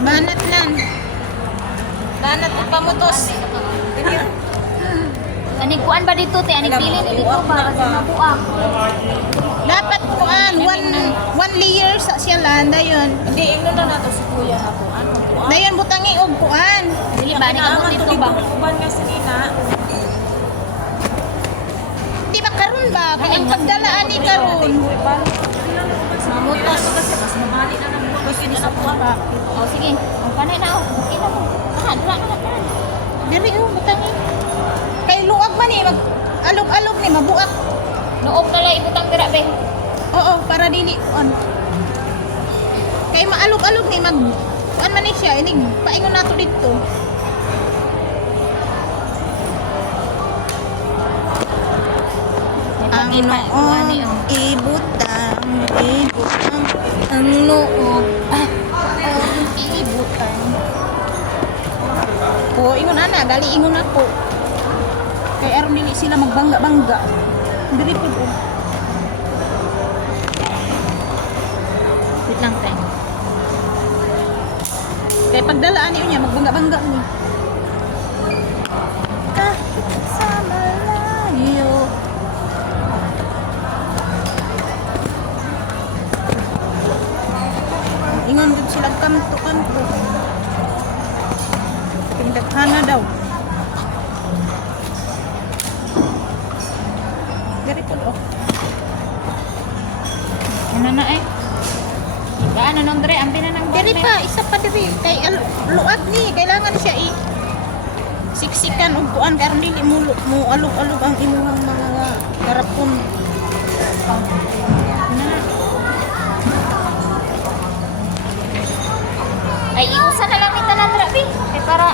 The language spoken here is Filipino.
Banat lang. Banat at pamutos. Anikuan ba dito te? Anig pili ni dito para sa nabuang. Dapat kuan one layer sa siya lang dayon. Hindi, ingno na nato si kuya na po. Ano po? Dayon butangi og kuan. Dili ba ni kamot dito ba? Uban nga sa nina. Di ba karon ba kay ang pagdalaan ni karon. Mamutos. Mas mamali na ng mga kasi na po. Oh sige. Ang panay na ako. Okay na mo. Dira na. Diri butangi. Kay luag man ni mag alog-alog ni mabuak. Noob na lang ibutang dira be. Oo, para dili on. Kay maalog-alog ni mag kuan man ni siya inig paingon nato dito. Ang noong ibutang ang noong ibutang. O ingon ana, dali ingon ako. Kay aron dili sila magbangga-bangga. Diri pud o. Wait lang te. Kay pagdalaan niyo niya magbangga-bangga ni. Kahit sa malayo. Ingon gud sila kanto-kanto. Pindaghan daw. Diri pud o. Ano na eh? Gaan na nung dre, ang pinanang Diri pa, isa pa diri kay luag ni kailangan siya siksikan og kuan karon dili mo alog-alog ang imuhang mga garapon. Ay, iusa na lang ni tanan dra be. Kay para